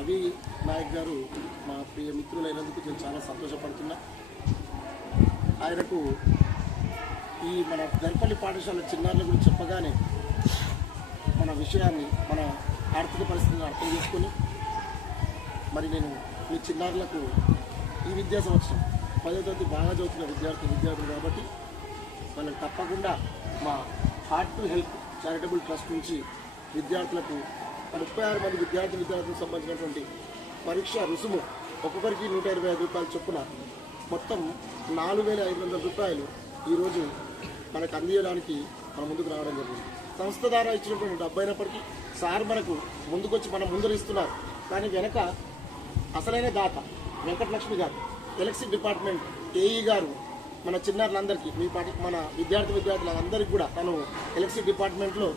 రవి నాయక్ గారు మా ప్రియ మిత్రులైనందుకు నేను చాలా సంతోషపడుతున్నా. ఆయనకు ఈ మన గర్పల్లి పాఠశాల చిన్నారుల గురించి చెప్పగానే మన విషయాన్ని మన ఆర్థిక పరిస్థితిని అర్థం చేసుకొని మరి నేను మీ చిన్నారులకు ఈ విద్యా సంవత్సరం పదో తరగతి బాగా చదువుతున్న విద్యార్థి విద్యార్థులు కాబట్టి వాళ్ళకి తప్పకుండా మా heart to help charitable trust నుంచి విద్యార్థులకు ముప్పై ఆరు మంది విద్యార్థి విద్యార్థులకు సంబంధించినటువంటి పరీక్ష రుసుము ఒక్కొక్కరికి నూట ఇరవై ఐదు రూపాయలు చొప్పున మొత్తం నాలుగు వేల ఐదు వందల రూపాయలు ఈరోజు మనకు అందియడానికి మన ముందుకు రావడం జరిగింది. సంస్థ ద్వారా ఇచ్చినటువంటి డబ్బు అయినప్పటికీ సార్ మనకు ముందుకొచ్చి మనం ముందరిస్తున్నారు కానీ వెనక అసలైన దాత వెంకటలక్ష్మి గారు ఎలక్ట్రిక్ డిపార్ట్మెంట్ ఏఈ గారు మన చిన్నారులందరికీ మీ పాటి మన విద్యార్థి విద్యార్థులందరికీ కూడా తను ఎలక్ట్రిక్ డిపార్ట్మెంట్లో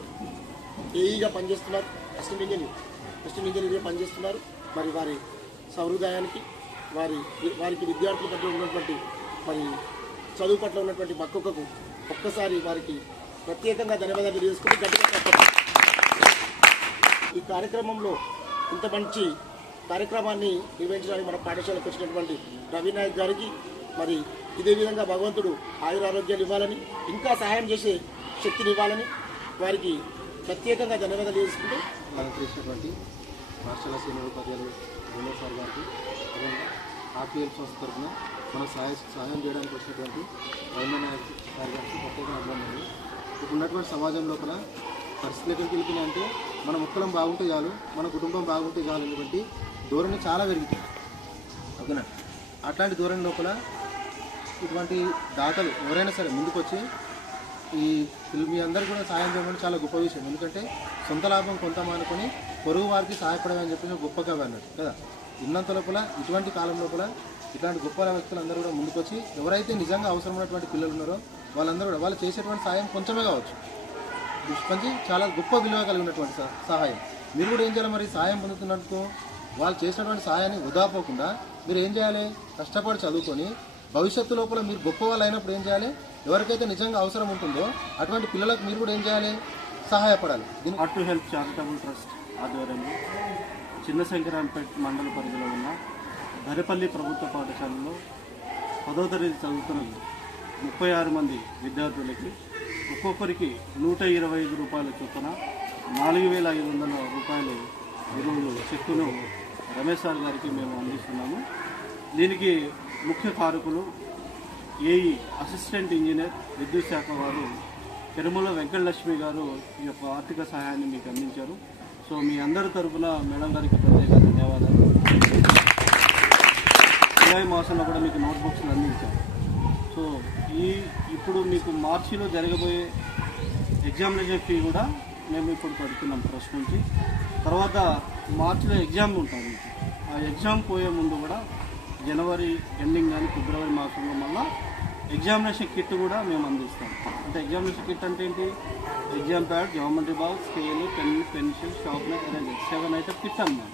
ఏఈగా పనిచేస్తున్నారు. అసిస్టెంట్ ఇంజనీర్ అసిస్టెంట్ ఇంజనీర్గా పనిచేస్తున్నారు. మరి వారి సహృదయానికి వారి వారికి విద్యార్థుల పట్ల ఉన్నటువంటి మరి చదువు పట్ల ఉన్నటువంటి మక్కొక్కకు ఒక్కసారి వారికి ప్రత్యేకంగా ధన్యవాదాలు తెలియజేసుకుని గట్టిగా ఈ కార్యక్రమంలో ఇంత మంచి కార్యక్రమాన్ని నిర్వహించడానికి మన పాఠశాలకు వచ్చినటువంటి రవినాయక్ గారికి మరి ఇదే విధంగా భగవంతుడు ఆయురారోగ్యాలు ఇవ్వాలని ఇంకా సహాయం చేసే శక్తిని ఇవ్వాలని వారికి ప్రత్యేకంగా ధన్యవాదాలు చేసుకుంటూ మనకు చేసినటువంటి రాష్ట్రాల సీనియర్ ఉపాధ్యాయులు వినోద్ సార్ గారికి ఆర్పిఎల్ సంస్థ తరఫున మనం సహాయ సహాయం చేయడానికి వచ్చినటువంటి రమణ సార్ గారికి ప్రత్యేకంగా అభినందనలు. ఇప్పుడు ఉన్నటువంటి సమాజం లోపల పరిస్థితులు ఎక్కడికి వెళ్తున్నాయి అంటే మన ముక్కలం బాగుంటే చాలు మన కుటుంబం బాగుంటే చాలు అనేటువంటి ధోరణి చాలా పెరుగుతుంది ఓకేనా? అట్లాంటి ధోరణి లోపల ఇటువంటి దాతలు ఎవరైనా సరే ముందుకొచ్చి ఈ పిల్ల- మీ అందరూ కూడా సాయం చేయడం చాలా గొప్ప విషయం. ఎందుకంటే సొంత లాభం కొంత మానుకొని పొరుగు వారికి సహాయపడమని చెప్పేసి గొప్పగా గొప్ప కవి కదా? ఉన్నంత లోపల ఇటువంటి కాలం లోపల ఇట్లాంటి గొప్ప వ్యక్తులు అందరూ కూడా ముందుకొచ్చి ఎవరైతే నిజంగా అవసరమైనటువంటి పిల్లలు ఉన్నారో వాళ్ళందరూ కూడా వాళ్ళు చేసేటువంటి సాయం కొంచెమే కావచ్చు. దుష్పంచి చాలా గొప్ప విలువ కలిగినటువంటి సహాయం. మీరు కూడా ఏం చేయాలి మరి? సహాయం పొందుతున్నందుకు వాళ్ళు చేసినటువంటి సహాయాన్ని వృధా పోకుండా మీరు ఏం చేయాలి? కష్టపడి చదువుకొని భవిష్యత్తు లోపల మీరు గొప్ప వాళ్ళు అయినప్పుడు ఏం చేయాలి? ఎవరికైతే నిజంగా అవసరం ఉంటుందో అటువంటి పిల్లలకు మీరు కూడా ఏం చేయాలి? సహాయపడాలి. దీని టు హెల్ప్ చారిటబుల్ ట్రస్ట్ ఆధ్వర్యంలో చిన్న శంకరాంపేట మండల పరిధిలో ఉన్న దరిపల్లి ప్రభుత్వ పాఠశాలలో పదో తరగతి చదువుతున్న ముప్పై ఆరు మంది విద్యార్థులకి ఒక్కొక్కరికి నూట ఇరవై ఐదు రూపాయల చొప్పున నాలుగు వేల ఐదు వందల రూపాయలు ఈరోజు చెక్కును రమేష్ సార్ గారికి మేము అందిస్తున్నాము. దీనికి ముఖ్య కారకులు ఏఈ అసిస్టెంట్ ఇంజనీర్ విద్యుత్ శాఖ వారు తిరుమల వెంకటలక్ష్మి గారు ఈ యొక్క ఆర్థిక సహాయాన్ని మీకు అందించారు. సో మీ అందరి తరఫున మేడం గారికి ప్రత్యేక ధన్యవాదాలు. జూలై మాసంలో కూడా మీకు నోట్బుక్స్లు అందించారు. సో ఈ ఇప్పుడు మీకు మార్చిలో జరగబోయే ఎగ్జామినేషన్ ఫీ కూడా మేము ఇప్పుడు పడుతున్నాం ట్రస్ట్ నుంచి. తర్వాత మార్చిలో ఎగ్జామ్ ఉంటుంది. ఆ ఎగ్జామ్ పోయే ముందు కూడా జనవరి ఎండింగ్ కానీ ఫిబ్రవరి మాసంలో మళ్ళీ ఎగ్జామినేషన్ కిట్ కూడా మేము అందిస్తాం. అంటే ఎగ్జామినేషన్ కిట్ అంటే ఏంటి? Exam pad geometry box scale pen pencil sharpener eraser seven అయితే కిట్ అన్నమాట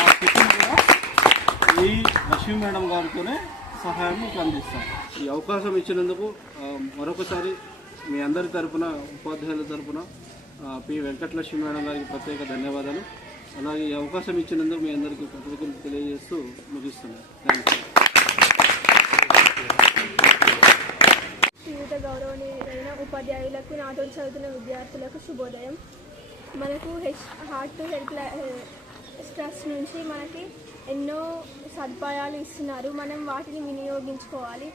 ఆ కిట్ని కూడా ఈ లక్ష్మీ మేడం గారితోనే సహాయం మీకు అందిస్తాం. ఈ అవకాశం ఇచ్చినందుకు మరొకసారి మీ అందరి తరపున ఉపాధ్యాయుల తరపున పి వెంకటలక్ష్మి మేడం గారికి ప్రత్యేక ధన్యవాదాలు. అలాగే ఈ అవకాశం ఇచ్చినందుకు మీ అందరికీ కృతజ్ఞతలు తెలియజేస్తూ ముగిస్తున్నాను. థ్యాంక్ యూ శ్రీయుత గౌరవనీయులైన ఉపాధ్యాయులకు నాతో చదువుతున్న విద్యార్థులకు శుభోదయం. మనకు H heart to health trust నుంచి మనకి ఎన్నో సదుపాయాలు ఇస్తున్నారు. మనం వాటిని వినియోగించుకోవాలి.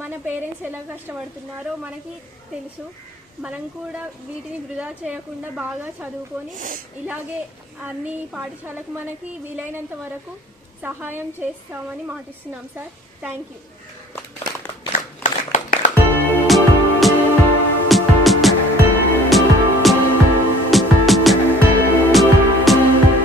మన పేరెంట్స్ ఎలా కష్టపడుతున్నారో మనకి తెలుసు. మనం కూడా వీటిని వృధా చేయకుండా బాగా చదువుకొని ఇలాగే అన్ని పాఠశాలకు మనకి వీలైనంత వరకు సహాయం చేస్తామని మాటిస్తున్నాం సార్. Thank you.